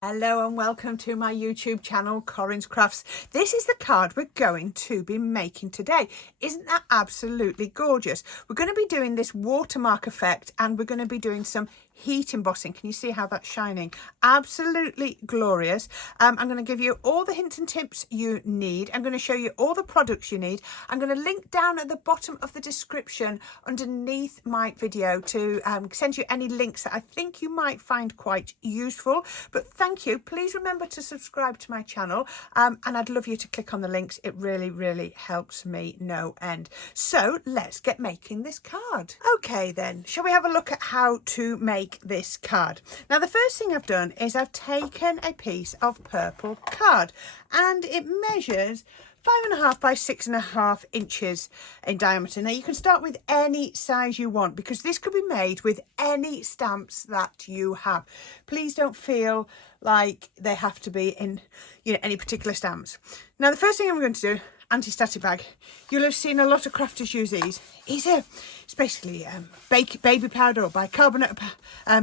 Hello and welcome to my YouTube channel, Corin's Crafts. This is the card we're going to be making today. Isn't that absolutely gorgeous? We're going to be doing this watermark effect and we're going to be doing some heat embossing. Can you see how that's shining? Absolutely glorious. I'm going to give you all the hints and tips you need. I'm going to show you all the products you need. I'm going to link down at the bottom of the description underneath my video to send you any links that I think you might find quite useful. But thank you. Please remember to subscribe to my channel and I'd love you to click on the links. It really helps me no end. So let's get making this card. Okay then, shall we have a look at how to make this card? Now the first thing I've done is I've taken a piece of purple card and it measures 5.5 by 6.5 inches in diameter. Now you can start with any size you want because this could be made with any stamps that you have. Please don't feel like they have to be in any particular stamps. Now the first thing I'm going to do, anti-static bag. You'll have seen a lot of crafters use these. It's basically baby powder or bicarbonate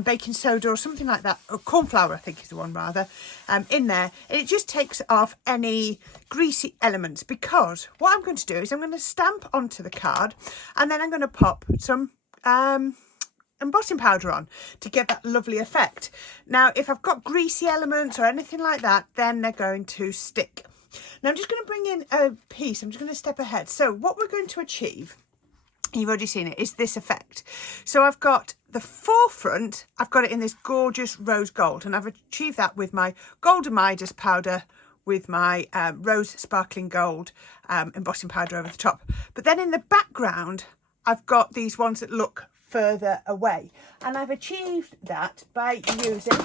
baking soda or something like that, or corn flour I think is the one rather, in there. And it just takes off any greasy elements, because what I'm going to do is I'm going to stamp onto the card and then I'm going to pop some embossing powder on to get that lovely effect. Now if I've got greasy elements or anything like that, then they're going to stick. Now I'm just going to bring in a piece. I'm just going to step ahead. So what we're going to achieve, you've already seen it, is this effect. So I've got the forefront, I've got it in this gorgeous rose gold, and I've achieved that with my golden Midas powder with my rose sparkling gold embossing powder over the top. But then in the background I've got these ones that look further away, and I've achieved that by using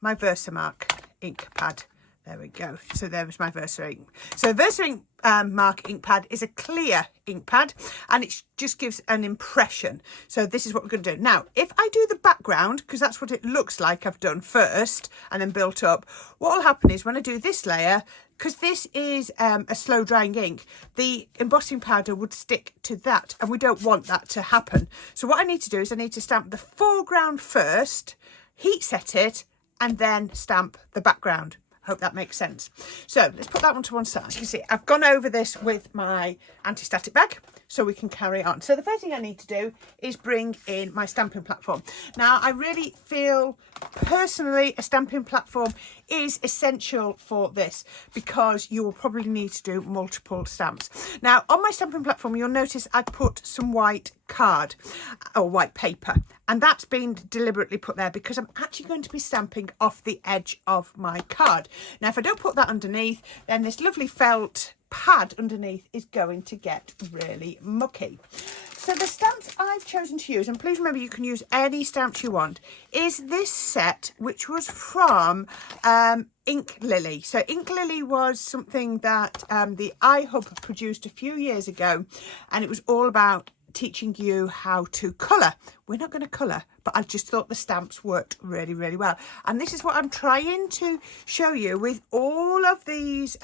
my Versamark ink pad. There we go. So there was my Versamark. So Versamark ink pad is a clear ink pad and it just gives an impression. So this is what we're going to do. Now, if I do the background, because that's what it looks like I've done first and then built up, what will happen is when I do this layer, because this is a slow drying ink, the embossing powder would stick to that and we don't want that to happen. So what I need to do is I need to stamp the foreground first, heat set it, and then stamp the background. Hope that makes sense. So let's put that one to one side. You can see I've gone over this with my anti-static bag so we can carry on. So the first thing I need to do is bring in my stamping platform. Now I really feel personally a stamping platform is essential for this because you will probably need to do multiple stamps. Now on my stamping platform you'll notice I put some white card or white paper, and that's been deliberately put there because I'm actually going to be stamping off the edge of my card. Now if I don't put that underneath, then this lovely felt pad underneath is going to get really mucky. So the stamps I've chosen to use, and please remember you can use any stamps you want, is this set which was from Ink Lily. So Ink Lily was something that the iHub produced a few years ago, and it was all about teaching you how to colour. We're not going to colour, but I just thought the stamps worked really well. And this is what I'm trying to show you with all of these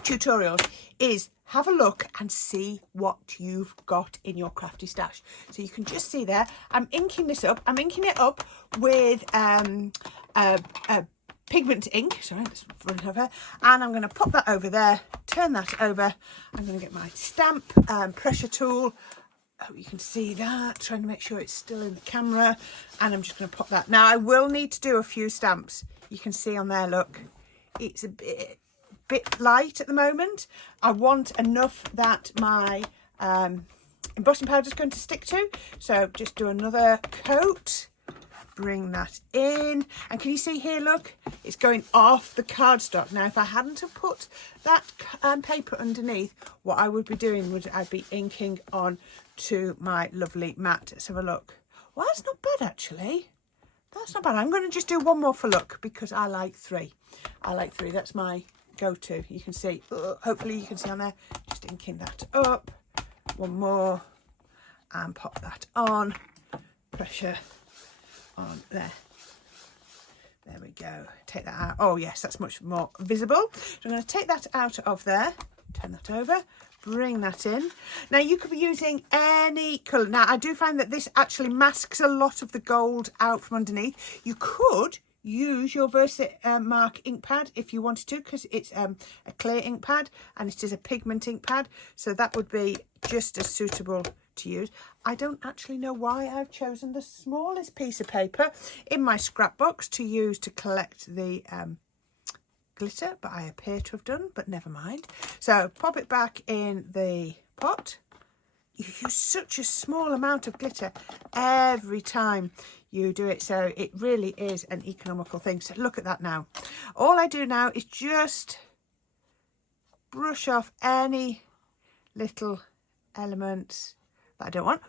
tutorials, is have a look and see what you've got in your crafty stash. So you can just see there, I'm inking this up. I'm inking it up with pigment ink. Sorry, let's run it over. And I'm going to pop that over there, turn that over. I'm going to get my stamp pressure tool. Oh, you can see that, trying to make sure it's still in the camera. And I'm just going to pop that. Now I will need to do a few stamps. You can see on there, look, it's a bit light at the moment. I want enough that my embossing powder is going to stick to. So just do another coat. Bring that in, and can you see here, look, it's going off the cardstock. Now if I hadn't have put that paper underneath, what I would be doing would I'd be inking on to my lovely mat. Let's have a look. Well, that's not bad actually. That's not bad. I'm going to just do one more for look because I like three. That's my go-to. You can see, hopefully you can see on there, just inking that up. One more and pop that on. Pressure on there. There we go. Take that out. Oh yes, that's much more visible. So I'm going to take that out of there. Turn that over, bring that in. Now you could be using any colour. Now I do find that this actually masks a lot of the gold out from underneath. You could use your Versamark ink pad if you wanted to, because it's a clear ink pad and it is a pigment ink pad, so that would be just as suitable to use. I don't actually know why I've chosen the smallest piece of paper in my scrapbooks to use to collect the glitter, but I appear to have done, but never mind. So pop it back in the pot. You use such a small amount of glitter every time you do it, so it really is an economical thing. So look at that now. All I do now is just brush off any little elements that I don't want.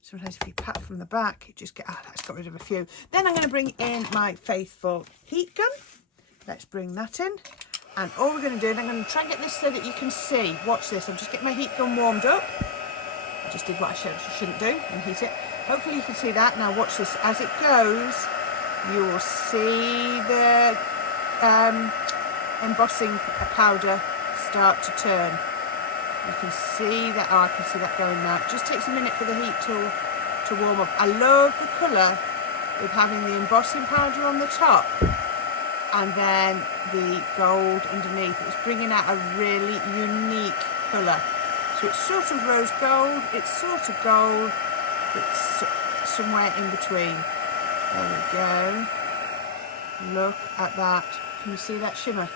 Sometimes if you pat from the back, you just get, that's got rid of a few. Then I'm going to bring in my faithful heat gun. Let's bring that in. And all we're going to do, and I'm going to try and get this so that you can see. Watch this. I'm just getting my heat gun warmed up. I just did what I shouldn't do and heat it. Hopefully you can see that. Now watch this. As it goes, you will see the embossing powder start to turn. You can see that. Oh, I can see that going now. It just takes a minute for the heat tool to warm up. I love the colour with having the embossing powder on the top and then the gold underneath. It's bringing out a really unique colour. So it's sort of rose gold, it's sort of gold, it's somewhere in between. There we go. Look at that. Can you see that shimmer?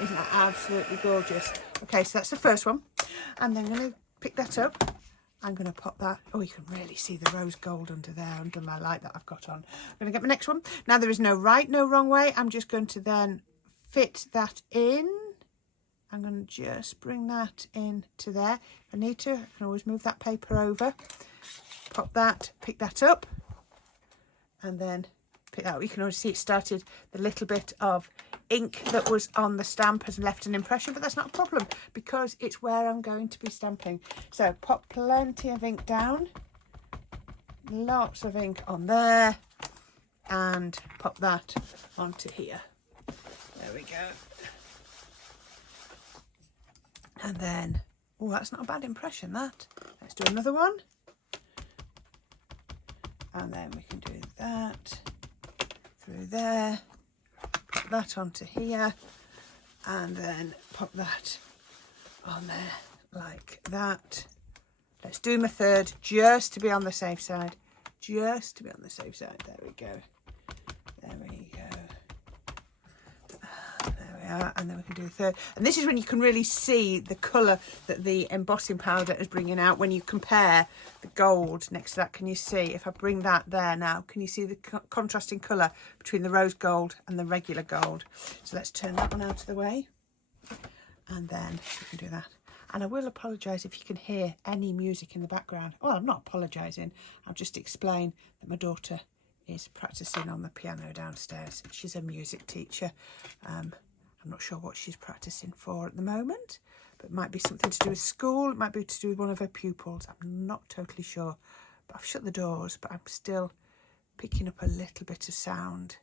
Isn't that absolutely gorgeous? Okay, so that's the first one. And then I'm going to pick that up. I'm going to pop that. Oh, you can really see the rose gold under there, under my light that I've got on. I'm going to get my next one. Now, there is no right, no wrong way. I'm just going to then fit that in. I'm going to just bring that in to there. If I need to, I can always move that paper over. Pop that, pick that up. And then pick that up. You can already see it started. The little bit of ink that was on the stamp has left an impression, but that's not a problem because it's where I'm going to be stamping. So pop plenty of ink down, lots of ink on there, and pop that onto here. There we go. And then, oh, that's not a bad impression, that. Let's do another one. And then we can do that through there. Put that onto here and then pop that on there like that. Let's do my third just to be on the safe side. Just to be on the safe side. There we go. There we go. There we are. And then we can do the third. And this is when you can really see the colour that the embossing powder is bringing out. When you compare the gold next to that, can you see? If I bring that there now, can you see the contrasting colour between the rose gold and the regular gold? So let's turn that one out of the way. And then we can do that. And I will apologise if you can hear any music in the background. Well, I'm not apologising. I'll just explain that my daughter is practising on the piano downstairs. She's a music teacher. I'm not sure what she's practising for at the moment, but it might be something to do with school. It might be to do with one of her pupils. I'm not totally sure, but I've shut the doors, but I'm still picking up a little bit of sound,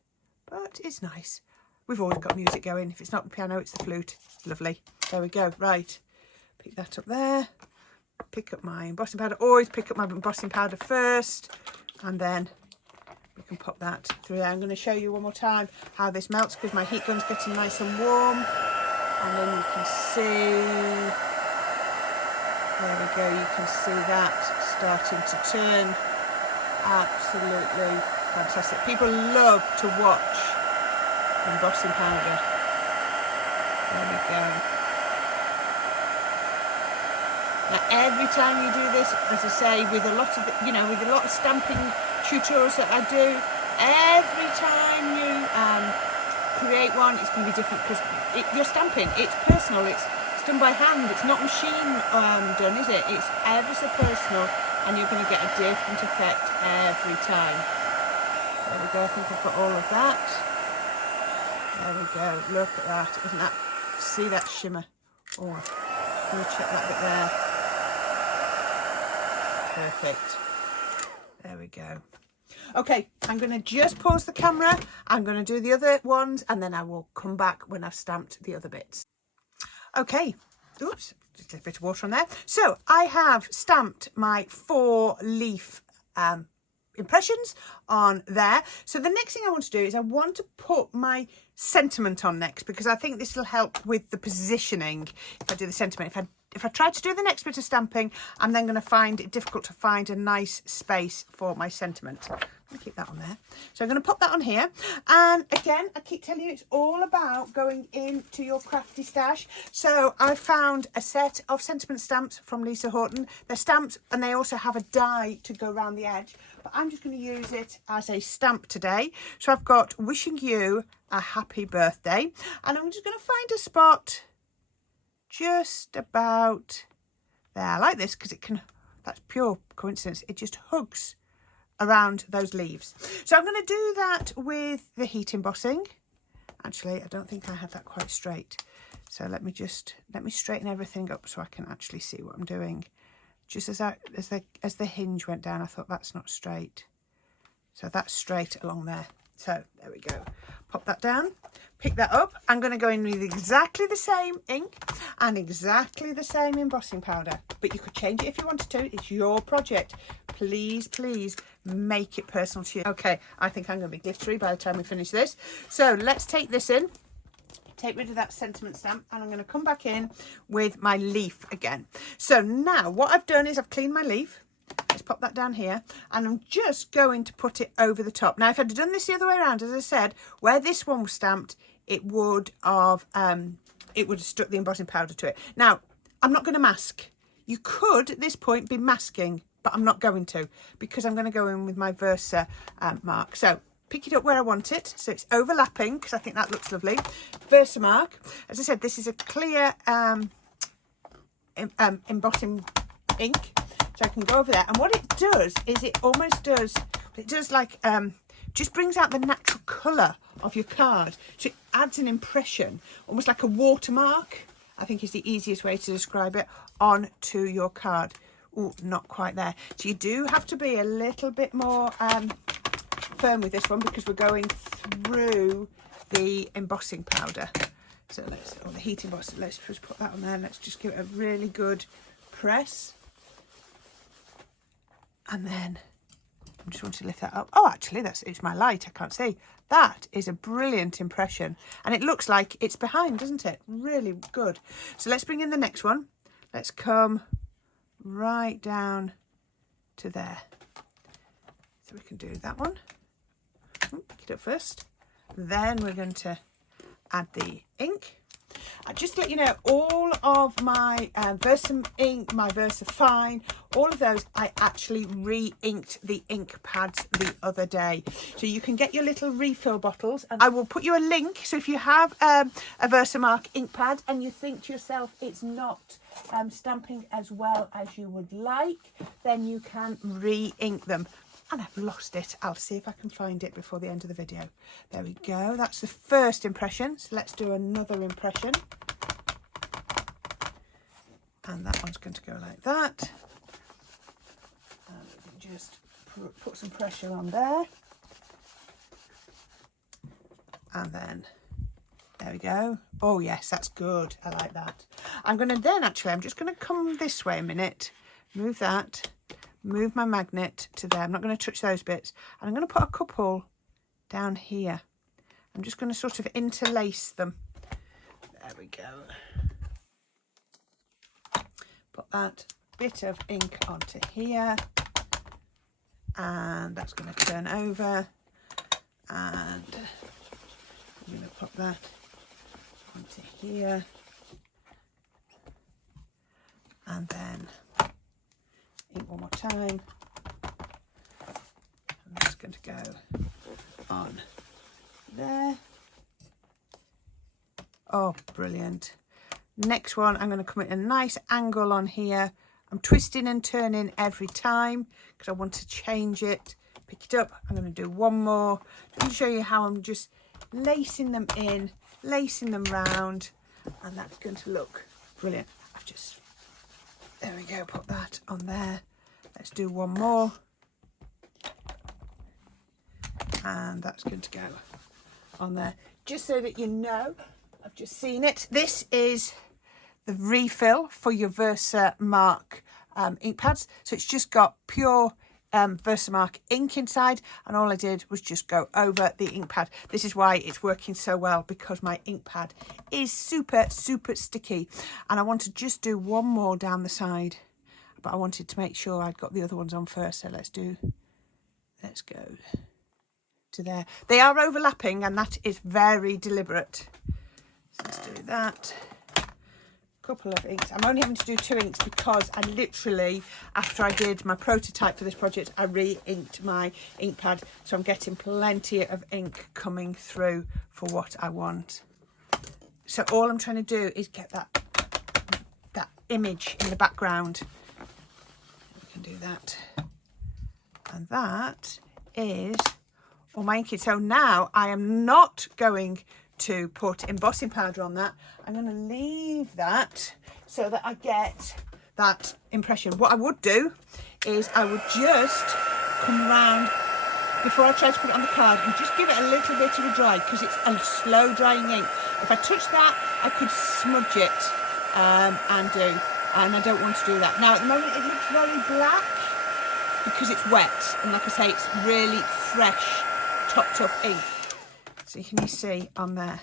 but it's nice. We've always got music going. If it's not the piano, it's the flute. Lovely. There we go. Right. Pick that up there. Pick up my embossing powder. Always pick up my embossing powder first, and then we can pop that through there. I'm going to show you one more time how this melts because my heat gun's getting nice and warm. And then you can see, there we go, you can see that starting to turn. Absolutely fantastic. People love to watch embossing powder. There we go. Now every time you do this, as I say, with a lot of, with a lot of stamping tutorials that I do, every time you create one, it's going to be different because you're stamping. It's personal. It's done by hand. It's not machine done, is it? It's ever so personal, and you're going to get a different effect every time. There we go. I think I've got all of that. There we go. Look at that. Isn't that? See that shimmer? Oh, let me check that bit there. Perfect. There we go. Okay, I'm going to just pause the camera. I'm going to do the other ones and then I will come back when I've stamped the other bits. Okay, oops, just a bit of water on there. So I have stamped my 4 leaf impressions on there. So the next thing I want to do is I want to put my sentiment on next, because I think this will help with the positioning if I do the sentiment. If I try to do the next bit of stamping, I'm then going to find it difficult to find a nice space for my sentiment. I'm going to keep that on there. So I'm going to pop that on here. And again, I keep telling you, it's all about going into your crafty stash. So I found a set of sentiment stamps from Lisa Horton. They're stamps and they also have a die to go around the edge. But I'm just going to use it as a stamp today. So I've got wishing you a happy birthday. And I'm just going to find a spot just about there. I like this because it can, that's pure coincidence, it just hugs around those leaves. So I'm going to do that with the heat embossing. Actually, I don't think I had that quite straight, so let me straighten everything up so I can actually see what I'm doing. Just as the hinge went down, I thought that's not straight, so that's straight along there. So there we go. Pop that down, pick that up. I'm going to go in with exactly the same ink and exactly the same embossing powder, but you could change it if you wanted to. It's your project. Please, please make it personal to you. Okay, I think I'm going to be glittery by the time we finish this. So let's take this in, take rid of that sentiment stamp, and I'm going to come back in with my leaf again. So now what I've done is I've cleaned my leaf. Let's pop that down here, and I'm just going to put it over the top. Now, if I'd done this the other way around, as I said, where this one was stamped, it would have stuck the embossing powder to it. Now, I'm not going to mask. You could, at this point, be masking, but I'm not going to, because I'm going to go in with my Versa mark. So pick it up where I want it, so it's overlapping, because I think that looks lovely. Versa mark. As I said, this is a clear embossing ink. So I can go over there, and what it does is it does like just brings out the natural colour of your card. So it adds an impression, almost like a watermark, I think is the easiest way to describe it, onto your card. Oh, not quite there. So you do have to be a little bit more firm with this one, because we're going through the embossing powder. So or the heat embossing, let's just put that on there, and let's just give it a really good press. And then I just want to lift that up. Oh, actually, it's my light. I can't see. That is a brilliant impression. And it looks like it's behind, doesn't it? Really good. So let's bring in the next one. Let's come right down to there. So we can do that one. Pick it up first. Then we're going to add the ink. Just to let you know, all of my Versa ink, my Versa Fine, all of those, I actually re-inked the ink pads the other day. So you can get your little refill bottles, and I will put you a link. So if you have a Versamark ink pad and you think to yourself it's not stamping as well as you would like, then you can re-ink them. And I've lost it. I'll see if I can find it before the end of the video. There we go. That's the first impression. So let's do another impression. And that one's going to go like that. And we can just put some pressure on there. And then, there we go. Oh yes, that's good. I like that. I'm going to then, actually, I'm just going to come this way a minute. Move that. Move my magnet to there. I'm not going to touch those bits. And I'm going to put a couple down here. I'm just going to sort of interlace them. There we go. Put that bit of ink onto here. And that's going to turn over. And I'm going to put that onto here. And then ink one more time, and that's going to go on there. Oh, brilliant. Next one, I'm going to come at a nice angle on here. I'm twisting and turning every time because I want to change it. Pick it up. I'm going to do one more. I'm going to show you how I'm just lacing them in, lacing them round, and that's going to look brilliant. There we go, put that on there. Let's do one more. And that's going to go on there. Just so that you know, I've just seen it. This is the refill for your Versamark ink pads. So it's just got pure Versamark ink inside, and all I did was just go over the ink pad. This is why it's working so well, because my ink pad is super sticky, and I want to just do one more down the side, but I wanted to make sure I'd got the other ones on first. So let's go to there. They are overlapping, and that is very deliberate. So let's do that. Couple of inks. I'm only having to do 2 inks because I literally, after I did my prototype for this project, I re-inked my ink pad, so I'm getting plenty of ink coming through for what I want. So all I'm trying to do is get that image in the background. We can do that, and that is all my inking. So now I am not going to put embossing powder on that. I'm going to leave that so that I get that impression. What I would do is I would just come round before I try to put it on the card and just give it a little bit of a dry, because it's a slow drying ink. If I touch that, I could smudge it and I don't want to do that. Now at the moment it looks very black because it's wet, and like I say, it's really fresh topped up ink. So can you see on there?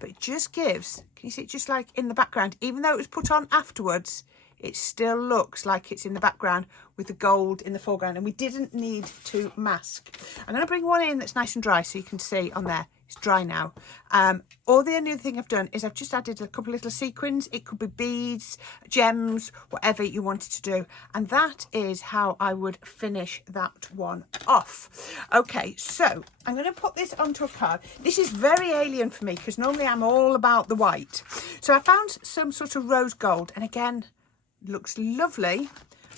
But it just gives, can you see it just like in the background? Even though it was put on afterwards, it still looks like it's in the background with the gold in the foreground, and we didn't need to mask. I'm going to bring one in that's nice and dry so you can see on there. It's dry now. All the only thing I've done is I've just added a couple of little sequins. It could be beads, gems, whatever you wanted to do. And that is how I would finish that one off. Okay, so I'm going to put this onto a card. This is very alien for me because normally I'm all about the white. So I found some sort of rose gold, and again, looks lovely.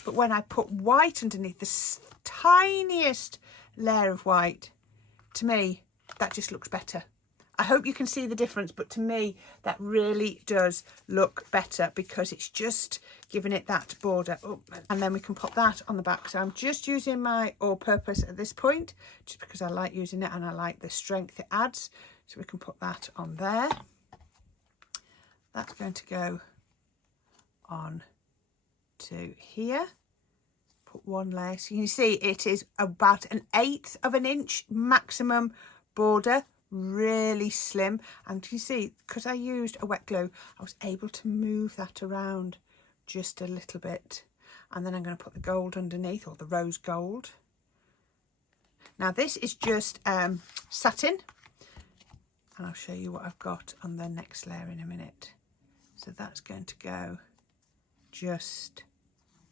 But when I put white underneath, the tiniest layer of white, to me, that just looks better. I hope you can see the difference, but to me that really does look better because it's just giving it that border. Oh, and then we can pop that on the back. So I'm just using my all-purpose at this point, just because I like using it and I like the strength it adds. So we can put that on there. That's going to go on to here. Put one layer. So you can see it is about 1/8 of an inch maximum border, really slim. And you see, because I used a wet glue, I was able to move that around just a little bit. And then I'm going to put the gold underneath, or the rose gold. Now this is just satin, and I'll show you what I've got on the next layer in a minute. So that's going to go just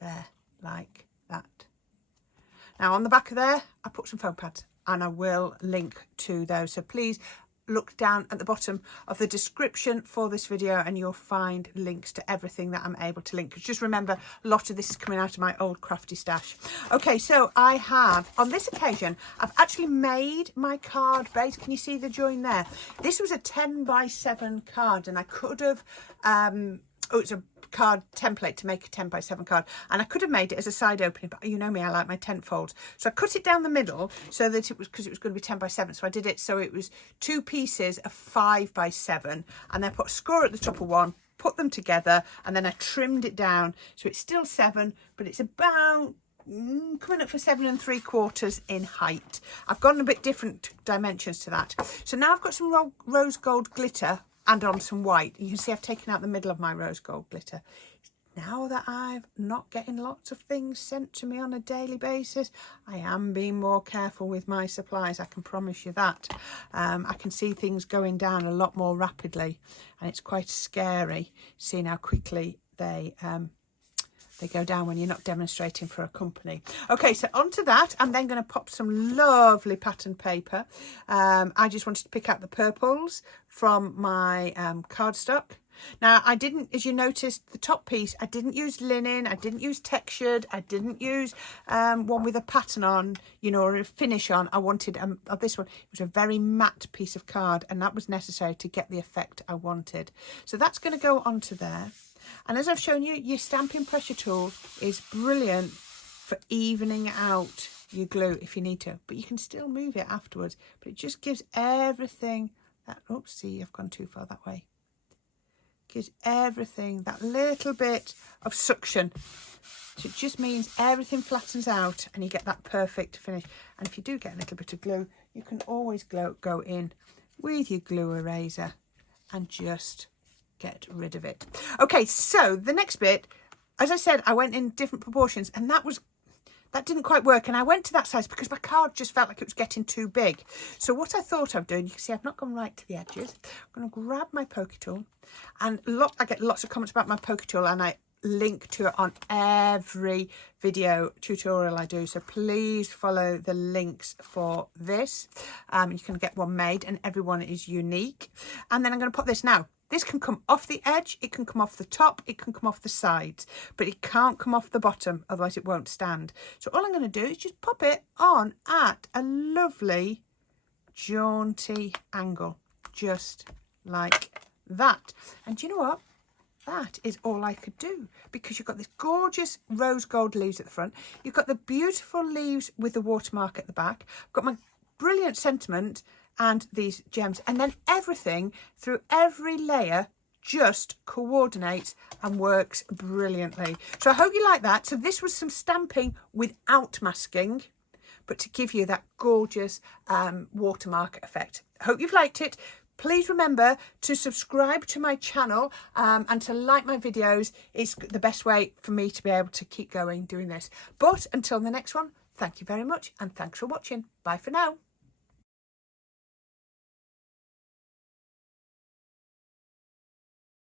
there, like that. Now on the back of there, I put some foam pads, and I will link to those. So please look down at the bottom of the description for this video and you'll find links to everything that I'm able to link. Just remember, a lot of this is coming out of my old crafty stash. Okay, so I have, on this occasion, I've actually made my card base. Can you see the join there? This was a 10x7 card, and I could have, it's a card template to make a 10x7 card, and I could have made it as a side opening, but you know me, I like my tent folds, so I cut it down the middle so that it was, because it was going to be 10x7, so I did it so it was 2 pieces of 5x7, and then put a score at the top of one, put them together, and then I trimmed it down so it's still 7, but it's about coming up for 7 3/4 in height. I've gone a bit different dimensions to that. So now I've got some rose gold glitter and on some white. You can see I've taken out the middle of my rose gold glitter. Now that I'm not getting lots of things sent to me on a daily basis, I am being more careful with my supplies, I can promise you that. I can see things going down a lot more rapidly, and it's quite scary seeing how quickly they go down when you're not demonstrating for a company. Okay, so onto that, I'm then going to pop some lovely pattern paper. I just wanted to pick out the purples from my cardstock. Now, I didn't, as you noticed, the top piece, I didn't use linen, I didn't use textured, I didn't use one with a pattern on, you know, or a finish on. I wanted, this one, it was a very matte piece of card, and that was necessary to get the effect I wanted. So that's going to go onto there. And as I've shown you, your stamping pressure tool is brilliant for evening out your glue if you need to, but you can still move it afterwards. But it just gives everything that, oops, see, I've gone too far that way. gives everything that little bit of suction. So it just means everything flattens out and you get that perfect finish. And if you do get a little bit of glue, you can always go in with your glue eraser and just get rid of it. Okay, so the next bit, as I said, I went in different proportions, and that didn't quite work. And I went to that size because my card just felt like it was getting too big. So what I thought of doing, you can see I've not gone right to the edges. I'm going to grab my pokey tool, and I get lots of comments about my pokey tool, and I link to it on every video tutorial I do, so please follow the links for this. You can get one made, and everyone is unique. And then I'm going to put this now. This can come off the edge, it can come off the top, it can come off the sides, but it can't come off the bottom, otherwise it won't stand. So all I'm going to do is just pop it on at a lovely jaunty angle, just like that. And do you know what? That is all I could do, because you've got this gorgeous rose gold leaves at the front. You've got the beautiful leaves with the watermark at the back. I've got my brilliant sentiment and these gems, and then everything through every layer just coordinates and works brilliantly. So I hope you like that. So this was some stamping without masking, but to give you that gorgeous watermark effect. I hope you've liked it. Please remember to subscribe to my channel and to like my videos. It's the best way for me to be able to keep going doing this. But until the next one, thank you very much, and thanks for watching. Bye for now.